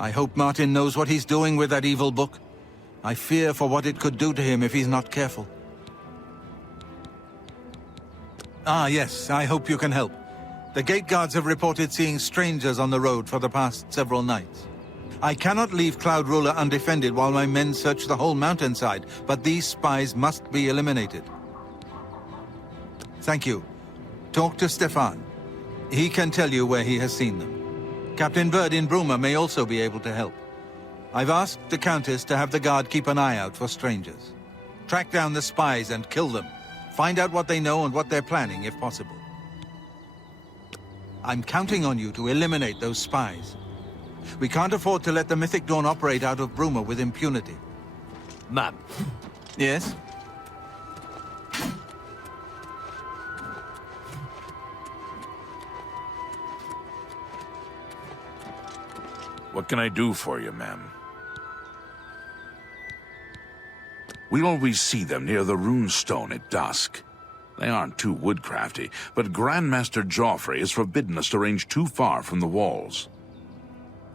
I hope Martin knows what he's doing with that evil book. I fear for what it could do to him if he's not careful. Ah, yes, I hope you can help. The gate guards have reported seeing strangers on the road for the past several nights. I cannot leave Cloud Ruler undefended while my men search the whole mountainside, but these spies must be eliminated. Thank you. Talk to Stefan. He can tell you where he has seen them. Captain Bird in Bruma may also be able to help. I've asked the Countess to have the guard keep an eye out for strangers. Track down the spies and kill them. Find out what they know and what they're planning, if possible. I'm counting on you to eliminate those spies. We can't afford to let the Mythic Dawn operate out of Bruma with impunity. Ma'am. Yes? What can I do for you, ma'am? We always see them near the runestone at dusk. They aren't too woodcrafty, but Grandmaster Joffrey has forbidden us to range too far from the walls.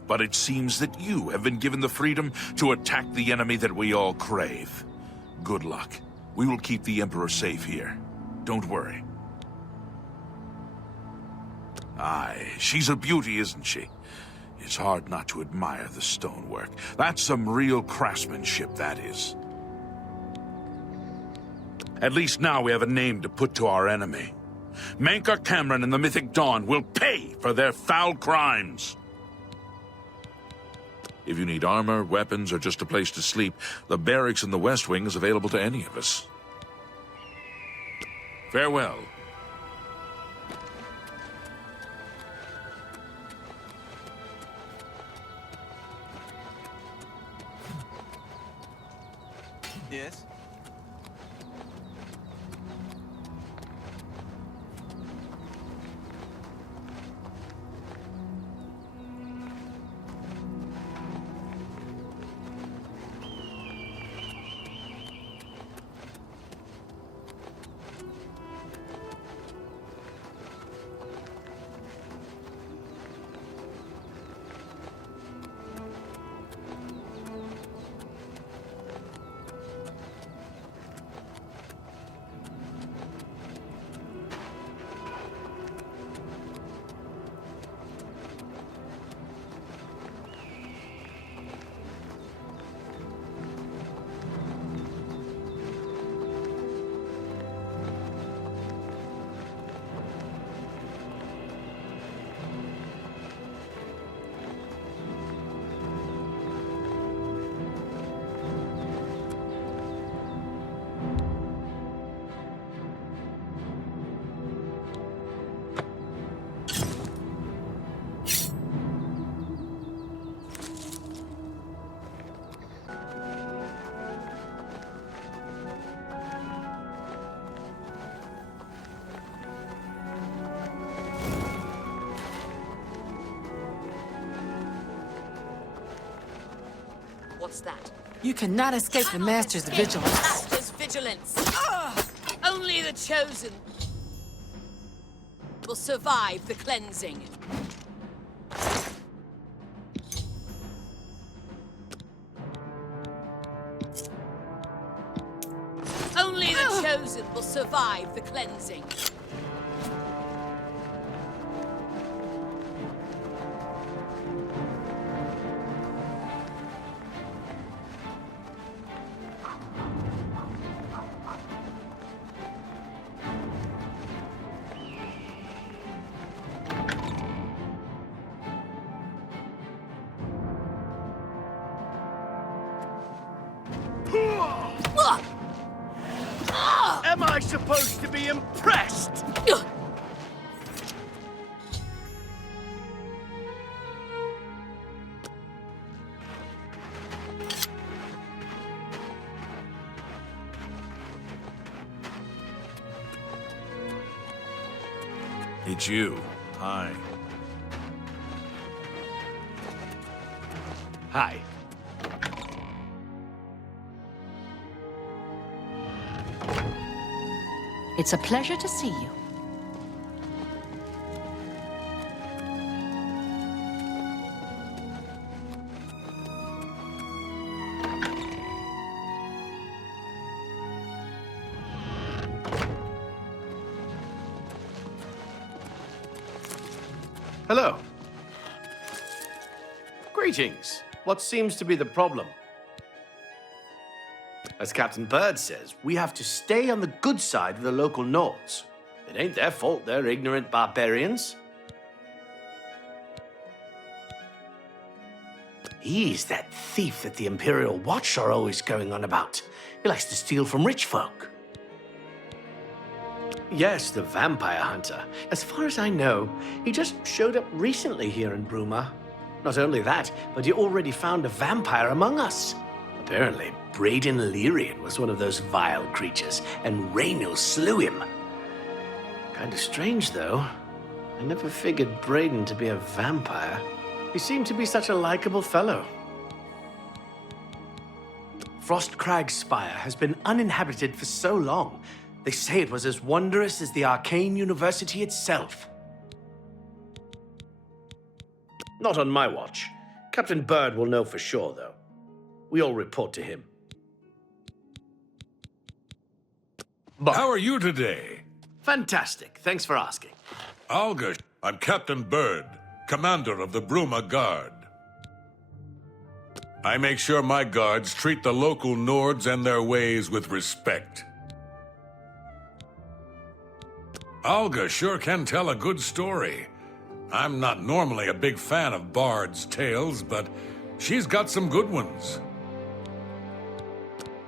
But it seems that you have been given the freedom to attack the enemy that we all crave. Good luck. We will keep the Emperor safe here. Don't worry. Aye, she's a beauty, isn't she? It's hard not to admire the stonework. That's some real craftsmanship, that is. At least now we have a name to put to our enemy. Mankar Cameron and the Mythic Dawn will pay for their foul crimes. If you need armor, weapons, or just a place to sleep, the barracks in the West Wing is available to any of us. Farewell. Yes? What's that? You cannot escape the Master's vigilance. Master's vigilance! Only the chosen will survive the cleansing. Only the chosen will survive the cleansing. Am I supposed to be impressed? It's you. Hi. Hi. It's a pleasure to see you. Hello. Greetings. What seems to be the problem? As Captain Bird says, we have to stay on the good side of the local Nords. It ain't their fault they're ignorant barbarians. He's that thief that the Imperial Watch are always going on about. He likes to steal from rich folk. Yes, the vampire hunter. As far as I know, he just showed up recently here in Bruma. Not only that, but he already found a vampire among us. Apparently, Braden Lyrian was one of those vile creatures, and Raynor slew him. Kinda strange, though. I never figured Braden to be a vampire. He seemed to be such a likable fellow. Frostcrag Spire has been uninhabited for so long. They say it was as wondrous as the Arcane University itself. Not on my watch. Captain Bird will know for sure, though. We all report to him. How are you today? Fantastic. Thanks for asking. Alga, I'm Captain Bird, commander of the Bruma Guard. I make sure my guards treat the local Nords and their ways with respect. Alga sure can tell a good story. I'm not normally a big fan of bards' tales, but she's got some good ones.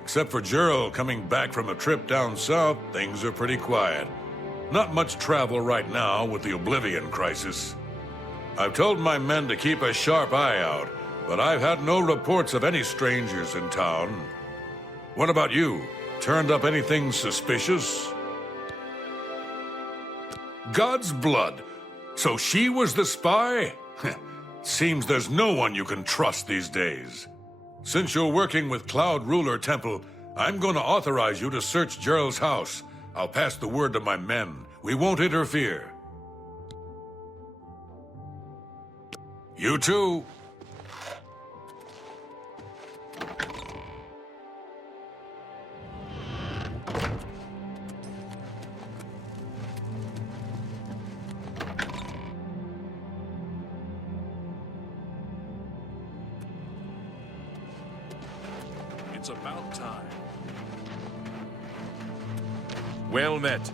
Except for Uriel coming back from a trip down south, things are pretty quiet. Not much travel right now with the Oblivion crisis. I've told my men to keep a sharp eye out, but I've had no reports of any strangers in town. What about you? Turned up anything suspicious? God's blood. So she was the spy? Seems there's no one you can trust these days. Since you're working with Cloud Ruler Temple, I'm going to authorize you to search Uriel's house. I'll pass the word to my men. We won't interfere. You too. It's about time. Well met.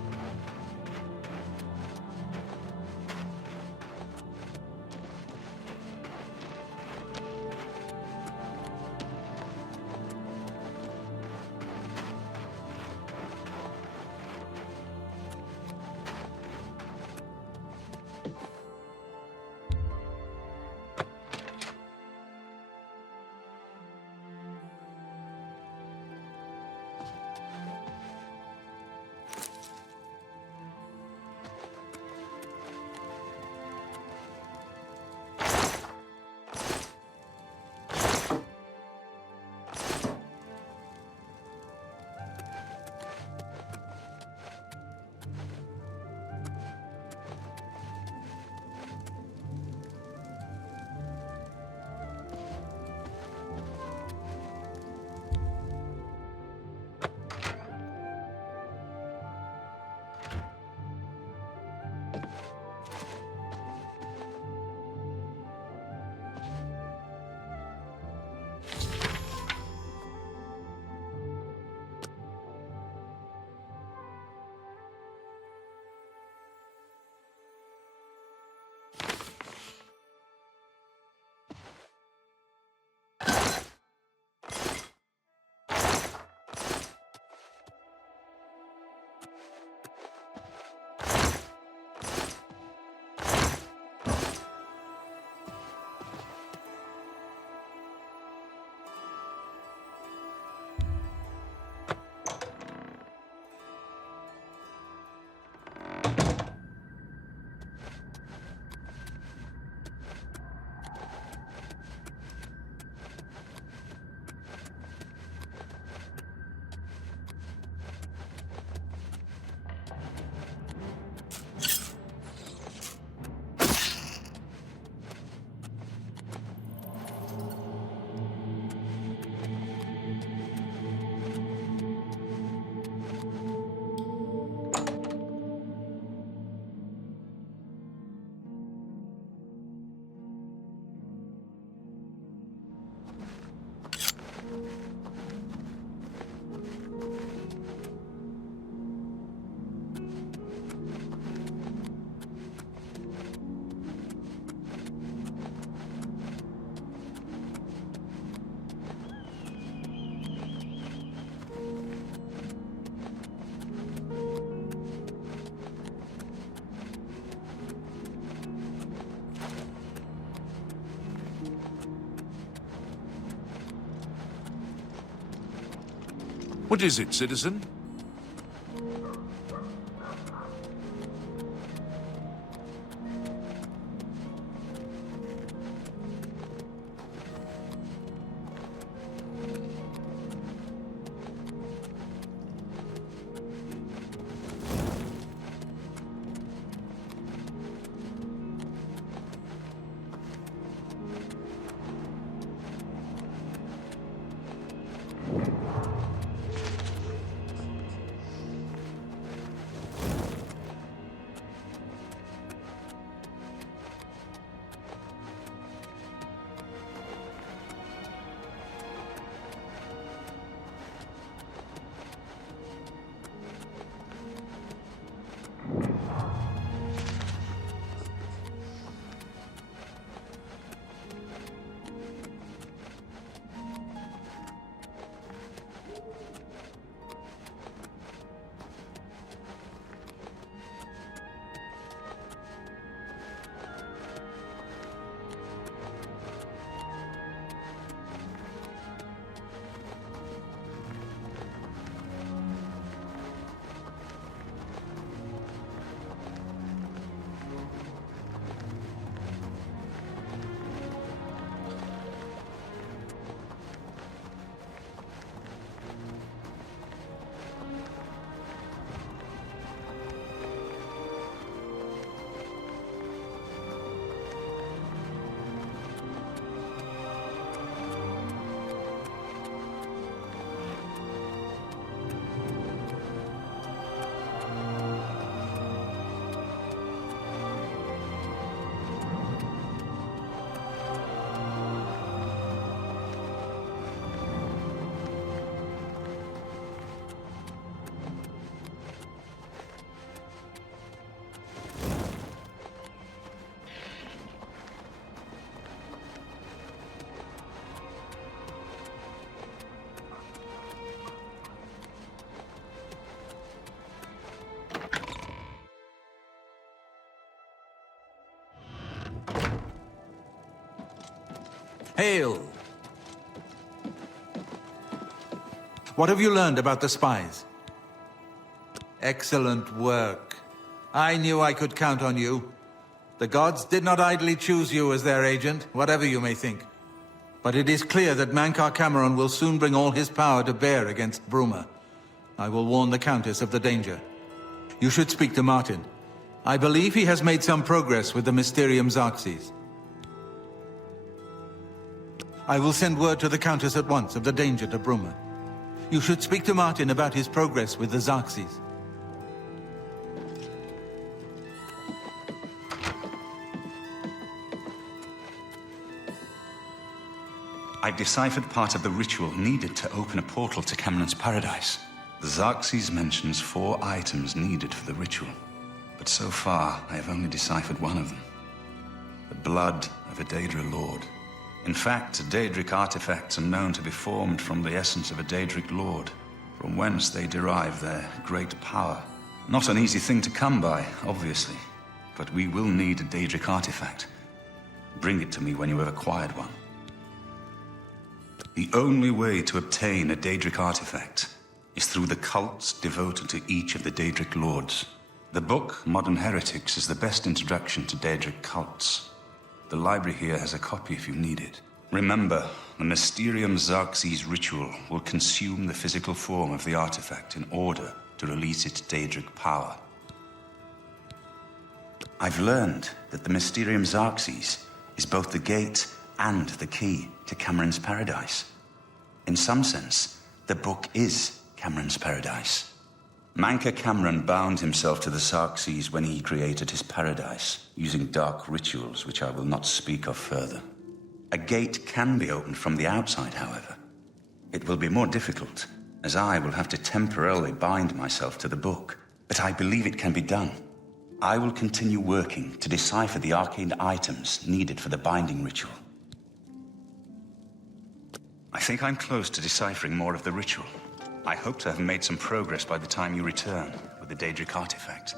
What is it, citizen? Hail! What have you learned about the spies? Excellent work. I knew I could count on you. The gods did not idly choose you as their agent, whatever you may think. But it is clear that Mankar Cameron will soon bring all his power to bear against Bruma. I will warn the Countess of the danger. You should speak to Martin. I believe he has made some progress with the Mysterium Xarxes. I will send word to the Countess at once of the danger to Bruma. You should speak to Martin about his progress with the Xarxes. I've deciphered part of the ritual needed to open a portal to Cameron's paradise. The Xarxes mentions 4 items needed for the ritual. But so far, I have only deciphered one of them. The blood of a Daedra lord. In fact, Daedric artifacts are known to be formed from the essence of a Daedric lord, from whence they derive their great power. Not an easy thing to come by, obviously, but we will need a Daedric artifact. Bring it to me when you have acquired one. The only way to obtain a Daedric artifact is through the cults devoted to each of the Daedric lords. The book, Modern Heretics, is the best introduction to Daedric cults. The library here has a copy if you need it. Remember, the Mysterium Xarxes ritual will consume the physical form of the artifact in order to release its Daedric power. I've learned that the Mysterium Xarxes is both the gate and the key to Cameron's paradise. In some sense, the book is Cameron's paradise. Mankar Cameron bound himself to the Xarxes when he created his paradise, using dark rituals which I will not speak of further. A gate can be opened from the outside, however. It will be more difficult, as I will have to temporarily bind myself to the book, but I believe it can be done. I will continue working to decipher the arcane items needed for the binding ritual. I think I'm close to deciphering more of the ritual. I hope to have made some progress by the time you return with the Daedric artifact.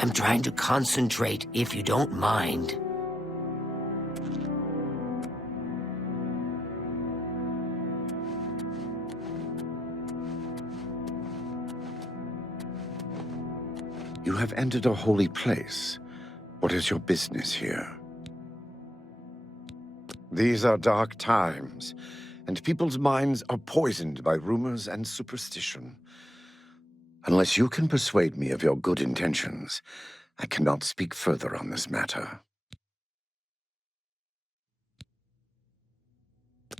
I'm trying to concentrate, if you don't mind. You have entered a holy place. What is your business here? These are dark times, and people's minds are poisoned by rumors and superstition. Unless you can persuade me of your good intentions, I cannot speak further on this matter.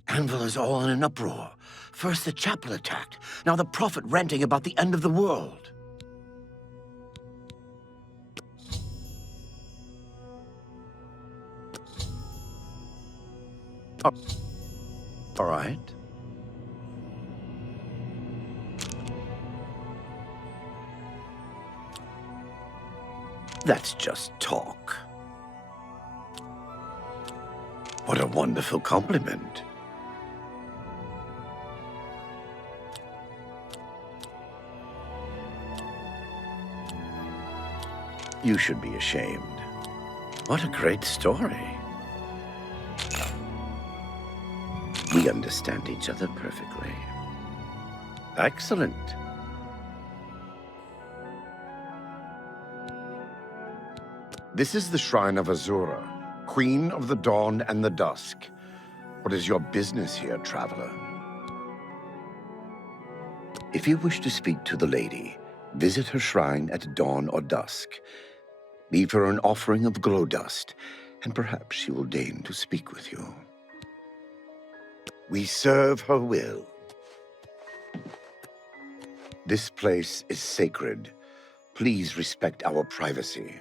Anvil is all in an uproar. First the chapel attacked, now the prophet ranting about the end of the world. Oh. All right. That's just talk. What a wonderful compliment. You should be ashamed. What a great story. We understand each other perfectly. Excellent. This is the Shrine of Azura, Queen of the Dawn and the Dusk. What is your business here, traveler? If you wish to speak to the lady, visit her shrine at dawn or dusk. Leave her an offering of glow dust, and perhaps she will deign to speak with you. We serve her will. This place is sacred. Please respect our privacy.